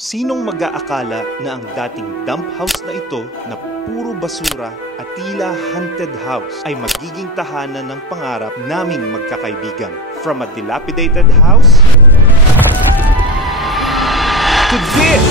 Sinong mag-aakala na ang dating dump house na ito na puro basura at tila haunted house ay magiging tahanan ng pangarap naming magkakaibigan? From a dilapidated house to this!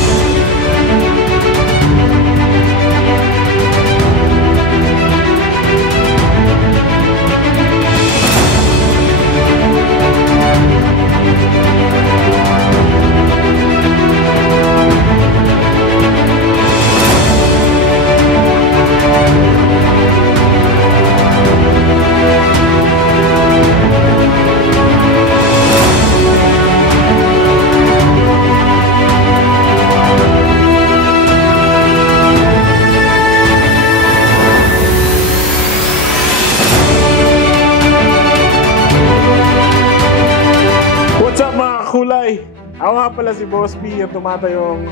Kulay! Ako nga pala si Boss B, yung tumatayong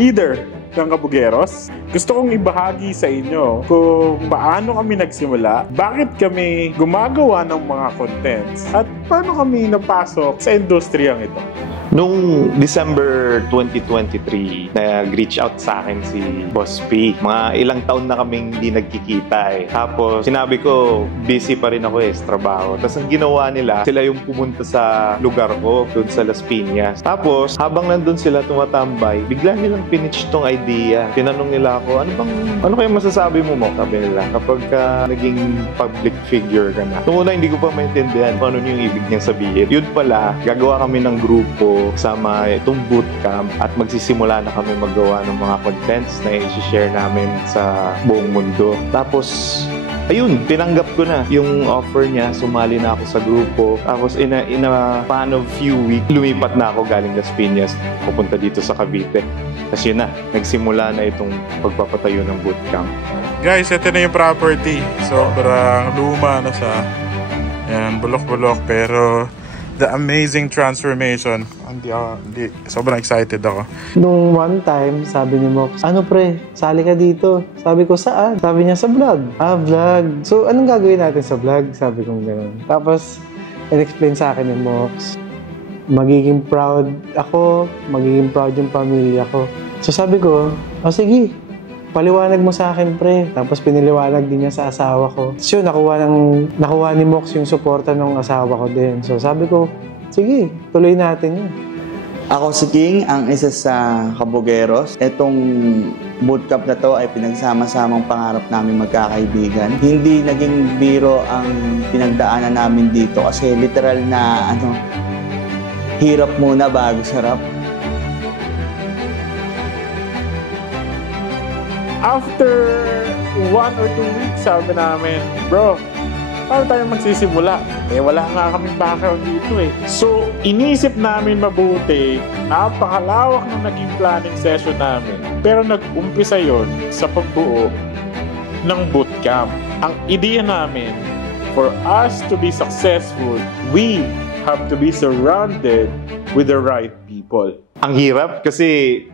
leader ng Kabugeros. Gusto kong ibahagi sa inyo kung paano kami nagsimula, bakit kami gumagawa ng mga contents, at paano kami napasok sa industriyang ito. Noong December 2023, nag-reach out sa akin si Boss P. Mga ilang taon na kaming hindi nagkikita eh. Tapos sinabi ko, busy pa rin ako sa trabaho. Tapos ang ginawa nila, sila yung pumunta sa lugar ko, doon sa Las Piñas. Tapos habang nandun sila tumatambay, bigla nilang pinitch tong idea. Tinanong nila ako, ano kaya masasabi mo? Sabi nila, kapag naging public figure ka na. Noong una, hindi ko pa maintindihan kung ano yung ibig niyang sabihin. Yun pala, gagawa kami ng grupo sama itong bootcamp at magsisimula na kami maggawa ng mga contents na i-share namin sa buong mundo. Tapos, ayun, tinanggap ko na yung offer niya, sumali na ako sa grupo. Tapos in a span of few weeks, lumipat na ako galing Las Piñas, pupunta dito sa Cavite. Tapos yun na, nagsimula na itong pagpapatayo ng bootcamp. Guys, ito na yung property. Sobrang luma na siya. Yan, bulok-bulok, pero the amazing transformation. Sobrang excited ako. Nung one time, sabi ni Mox, ano pre, sali ka dito. Sabi ko, saan? Sabi niya, sa vlog. Vlog. So, anong gagawin natin sa vlog? Sabi ko gano'n. Tapos, in-explain sa akin ni Mox, magiging proud ako, magiging proud yung pamilya ko. So, sabi ko, sige, paliwanag mo sa akin, pre. Tapos piniliwanag din niya sa asawa ko. So yun, nakuha ni Mox yung suporta ng asawa ko din. So sabi ko, sige, tuloy natin yun. Ako si King, ang isa sa Kabugeros. Itong bootcamp na to ay pinagsama-samang pangarap namin magkakaibigan. Hindi naging biro ang pinagdaanan namin dito kasi literal na hirap muna bago sarap. After 1 or 2 weeks, sabi namin, bro, paano tayo magsisimula? Wala nga kaming background dito eh. So, inisip namin mabuti, napakalawak ng naging planning session namin. Pero nag-umpisa yon sa pagbuo ng bootcamp. Ang ideya namin, for us to be successful, we have to be surrounded with the right people. Ang hirap kasi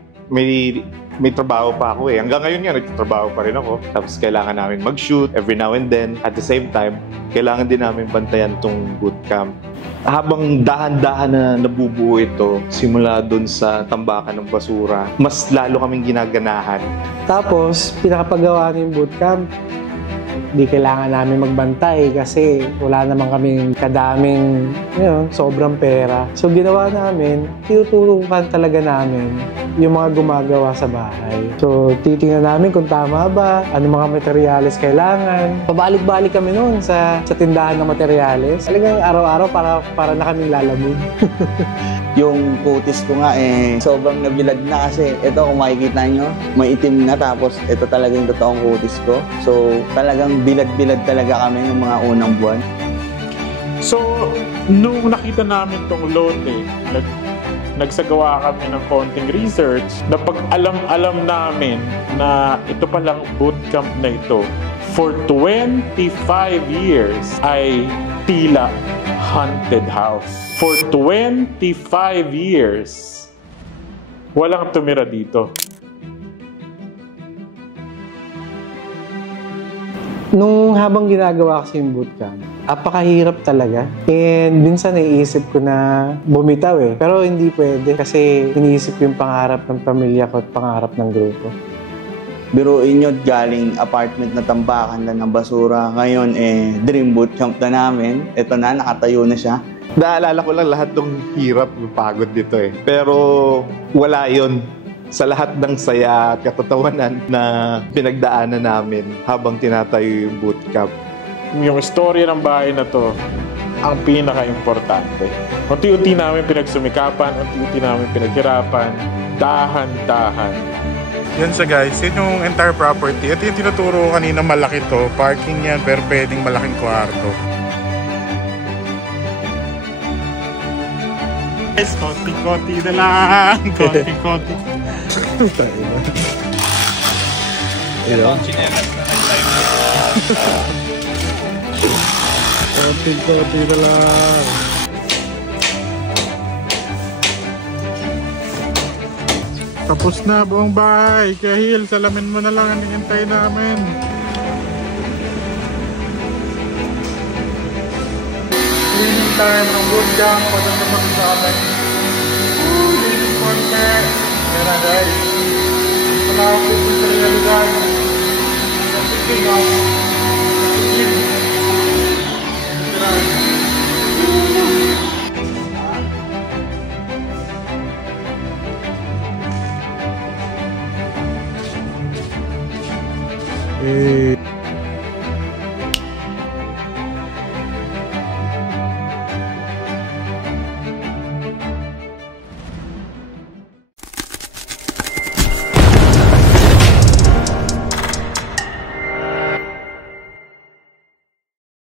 may trabaho pa ako eh. Hanggang ngayon nga, nagtatrabaho pa rin ako. Tapos kailangan namin mag-shoot every now and then. At the same time, kailangan din namin bantayan tong bootcamp. Habang dahan-dahan na nabubuo ito, simula dun sa tambakan ng basura, mas lalo kaming ginaganahan. Tapos, pinakapagawa ng bootcamp, di kailangan namin magbantay kasi wala naman kaming kadaming sobrang pera. So ginawa namin, tinutulungan talaga namin yung mga gumagawa sa bahay. So titingnan namin kung tama ba, ano mga materyales kailangan. Pabalik-balik kami noon sa tindahan ng materyales. Talagang araw-araw para na kaming lalamig. Yung kutis ko nga sobrang nabilad na kasi ito kung makikita nyo, may itim na tapos ito talagang totoong kutis ko. So talagang bilad-bilad talaga kami ng mga unang buwan. So nung nakita namin tong lote, nagsagawa kami ng konting research na pag-alam namin na ito palang bootcamp na ito for 25 years ay tila haunted house. For 25 years, walang tumira dito. Nung habang ginagawa kasi yung bootcamp, apakahirap talaga. And minsan naiisip ko na bumitaw eh. Pero hindi pwede kasi iniisip yung pangarap ng pamilya ko at pangarap ng grupo. Biruin nyo, galing apartment na tambakan lang ng basura. Ngayon, dream bootcamp na namin. Ito na, nakatayo na siya. Naalala ko lang lahat ng hirap, pagod dito eh. Pero wala yon sa lahat ng saya at katatawanan na pinagdaanan namin habang tinatayo yung bootcamp. Yung istorya ng bahay na to, ang pinaka-importante. Unti-unti namin pinagsumikapan, unti-unti namin pinaghirapan, dahan-dahan. Yan siya guys, yun yung entire property. Ito yung tinuturo ko kanina, malaki to. Parking yan, pero pwedeng malaking kwarto. Guys, konti-konti na lang. Konti-konti. Konti-konti na lang. Tapos na buong bahay. Kaya Hil, salamin mo na lang ang hintay namin. Cleaning time ng bootcamp. Pwede na mag-usapan. Cleaning corner. Yan na guys. Wala ako sa realidad. Sa picking up.